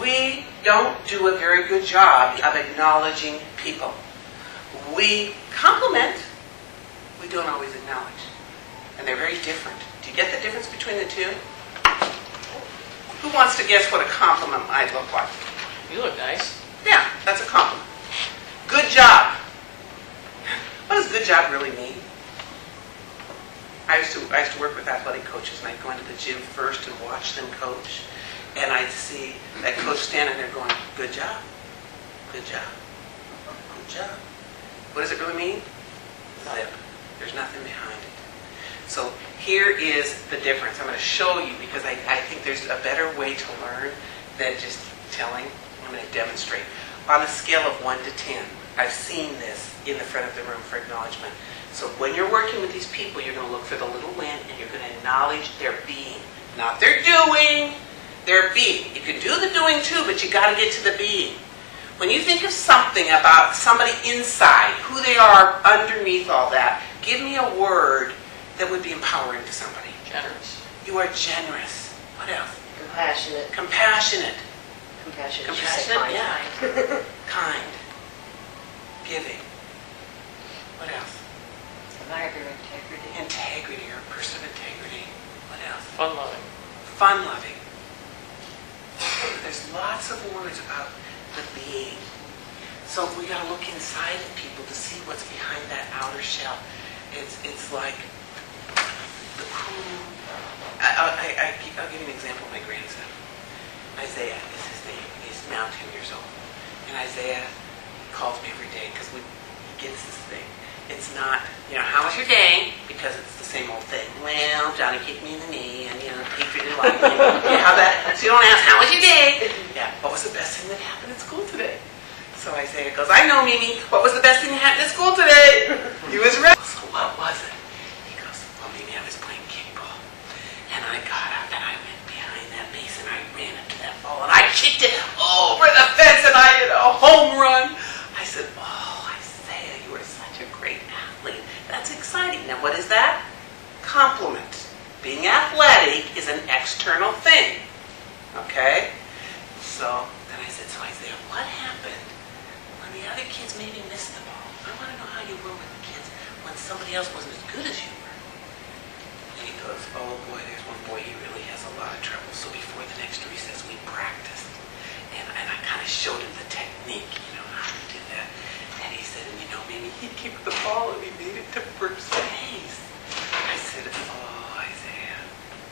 We don't do a very good job of acknowledging people. We compliment, we don't always acknowledge. And they're very different. Do you get the difference between the two? Who wants to guess what a compliment might look like? You look nice. Yeah, that's a compliment. Good job. What does good job really mean? I used to work with athletic coaches, and I'd go into the gym first and watch them coach. And I'd see that coach standing there going, good job, good job, good job. What does it really mean? Zip. There's nothing behind it. So here is the difference. I'm going to show you because I think there's a better way to learn than just telling. I'm going to demonstrate. On a scale of 1 to 10, I've seen this in the front of the room for acknowledgement. So when you're working with these people, you're going to look for the little win and you're going to acknowledge their being. Not their doing, their being. You can do the doing too, but you got to get to the being. When you think of something about somebody inside, who they are underneath all that, give me a word that would be empowering to somebody. Generous. You are generous. What else? Compassionate. Compassionate. Compassionate. Compassionate, Kind. yeah. Kind. Giving. What else? Survivor. Integrity. Integrity. You're a person of integrity. What else? Fun-loving. Fun-loving. There's lots of words about the being. So we got to look inside of people to see what's behind that outer shell. It's like the cool. I'll give you an example of my grandson. Isaiah is his name. He's now 10 years old. And Isaiah calls me every day because he gets this thing. It's not, how was your day? Because it's the same old thing. Well, Johnny kicked me in the knee, and, teacher didn't like me. How that? So you don't ask, how was your day? Yeah, what was the best thing that happened at school today? So Isaiah goes, I know, Mimi. What was the best thing that happened at school today? He was right. So what was it? He goes, well, Mimi, I was playing kickball. And I got up, and I went behind that base, and I ran up to that ball, and I kicked it over the fence, and I hit a home run. I said, oh, Isaiah, you are such a great athlete. That's exciting. Now, what is that? Compliment. Being athletic is an external thing. Okay? So then I said, so Isaiah, what happened when the other kids maybe missed the ball? I want to know how you were with the kids when somebody else wasn't as good as you were. And he goes, oh boy, there's one boy, he really has a lot of trouble. So before the next recess, we practiced. And I kind of showed him the technique, how to do that. And he said, maybe he kicked the ball and he made it to first base. I said, oh, Isaiah,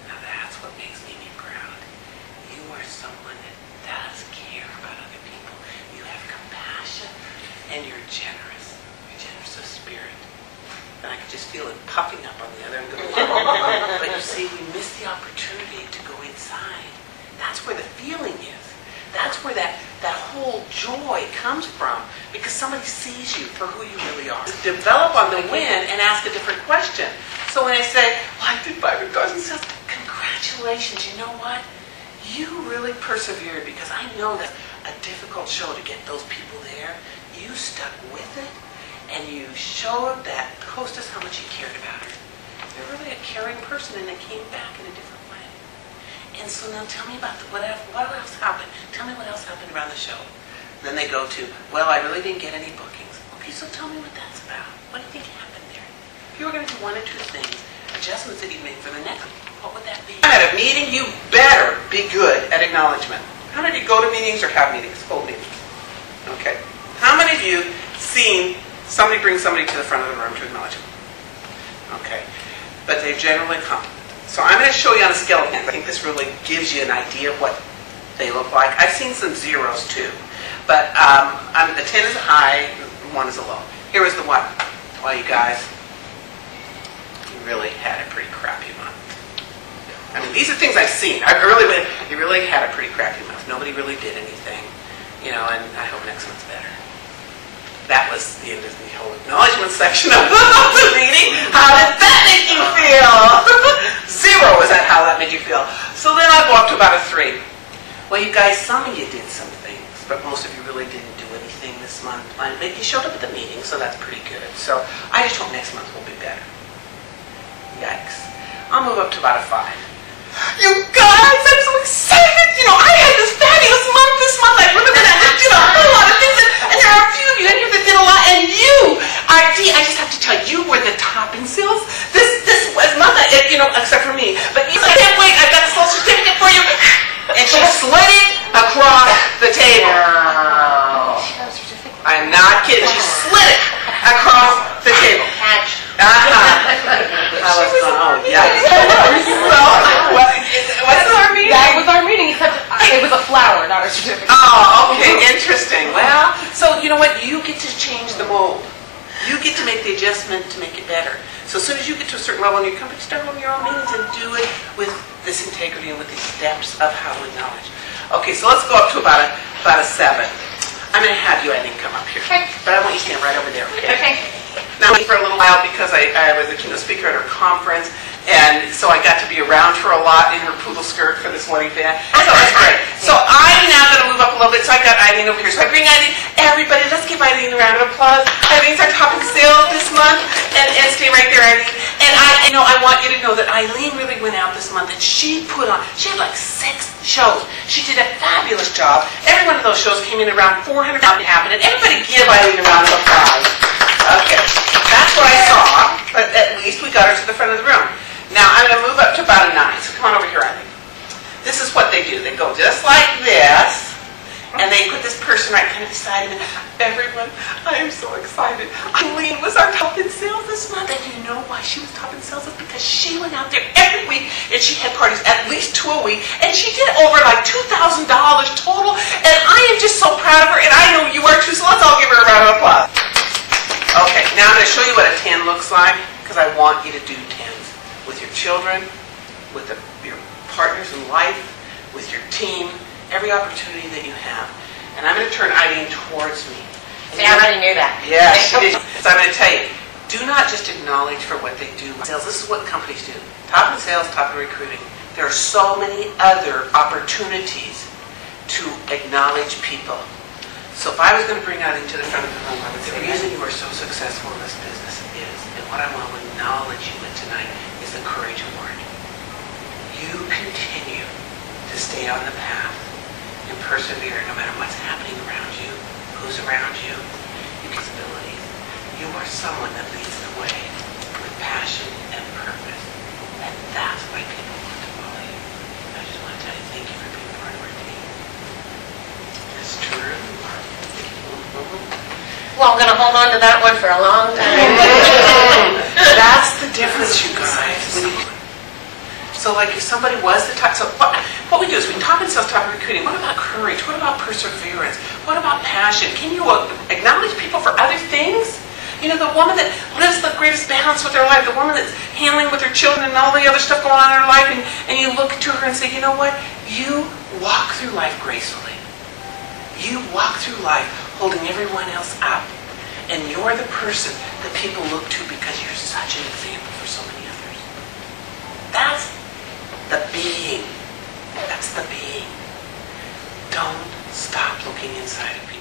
now that's what makes me proud. You are someone that does care about other people. You have compassion and you're generous. You're generous of spirit. And I could just feel it puffing up on the other end of the line. But you see, we miss the opportunity to go inside. That's where the feeling is. That's where that whole joy comes from, because somebody sees you for who you really are. Develop on the win and ask a different question. So when I say, well, I did 5,000 sales, congratulations, you know what? You really persevered, because I know that's a difficult show to get those people there. You stuck with it, and you showed that hostess how much you cared about her. You're really a caring person, and they came back in a different way. And so now tell me about what else happened. Tell me what else happened around the show. Then they go to, well, I really didn't get any bookings. Okay, so tell me what that's about. What do you think happened there? If you were going to do one or two things, adjustments that you'd make for the next one, what would that be? At a meeting, you better be good at acknowledgement. How many of you go to meetings or have meetings? Hold meetings. Okay. How many of you seen somebody bring somebody to the front of the room to acknowledge them? Okay. But they generally come. So I'm going to show you on a scale of 10. I think this really gives you an idea of what they look like. I've seen some zeros too. But the 10 is a high, 1 is a low. Here is the 1. Well, you guys, you really had a pretty crappy month. I mean, these are things I've seen. You really had a pretty crappy month. Nobody really did anything. And I hope next month's better. That was the end of the whole acknowledgement section of the meeting. How did that make you feel? 0, is that how that made you feel? So then I'll go up to about a 3. Well, you guys, some of you did some things, but most of you really didn't do anything this month. Maybe you showed up at the meeting, so that's pretty good. So I just hope next month will be better. Yikes. I'll move up to about a 5. You guys, I'm so excited! I had this fabulous month you know what? You get to change the mold. You get to make the adjustment to make it better. So as soon as you get to a certain level in your company, start holding your own meetings and do it with this integrity and with these steps of how to acknowledge. Okay, so let's go up to about a 7. I'm going to have you, I think, come up here. Okay. But I want you to stand right over there, okay? Okay. Now, for a little while, because I was a keynote speaker at her conference, and so I got to be around her a lot in her poodle skirt for this one event. So it's great. So I'm now going to move up a little bit. So I got Eileen over here. So I bring Eileen. Everybody, let's give Eileen a round of applause. Eileen's our top in sales this month. And stay right there, Eileen. And I want you to know that Eileen really went out this month, and she had like 6 shows. She did a fabulous job. Every one of those shows came in around 400 happened. And everybody give Eileen a round of applause. Okay. That's what I saw. But at least we got her to the front of the room. Now, I'm going to move up to about a 9. So come on over here, Eileen. This is what they do. They go just like this, and they put this person right kind of beside him. And everyone, I am so excited. Eileen was our top in sales this month. And you know why she was top in sales? It's because she went out there every week, and she had parties, at least 2 a week, and she did over like $2,000 total. And I am just so proud of her, and I know you are too, so let's all give her a round of applause. Okay, now I'm going to show you what a 10 looks like, because I want you to do 10s. With your children, with your partners in life, with your team, every opportunity that you have. And I'm going to turn Eileen towards me. See, I already knew that. Yeah, she did. So I'm going to tell you, do not just acknowledge for what they do. Sales, this is what companies do. Top in sales, top in recruiting. There are so many other opportunities to acknowledge people. So if I was going to bring Eileen to the front of the room, I would say, the reason you are so successful in this business is, and what I want to acknowledge you with tonight, is the courage award. You continue to stay on the path and persevere no matter what's happening around you, who's around you, your capabilities. You are someone that leads the way with passion and purpose. And that's why people want to follow you. I just want to tell you, thank you for being part of our team. It's true. Well, I'm going to hold on to that one for a long time. That's the difference, you guys. So like if somebody was the top, so what we do is we top in sales, top in recruiting. What about courage? What about perseverance? What about passion? Can you acknowledge people for other things? You know, the woman that lives the greatest balance with her life, the woman that's handling with her children and all the other stuff going on in her life, and you look to her and say, you know what? You walk through life gracefully. You walk through life holding everyone else up. And you're the person that people look to because you're such an example for so many others. That's the being. That's the being. Don't stop looking inside of people.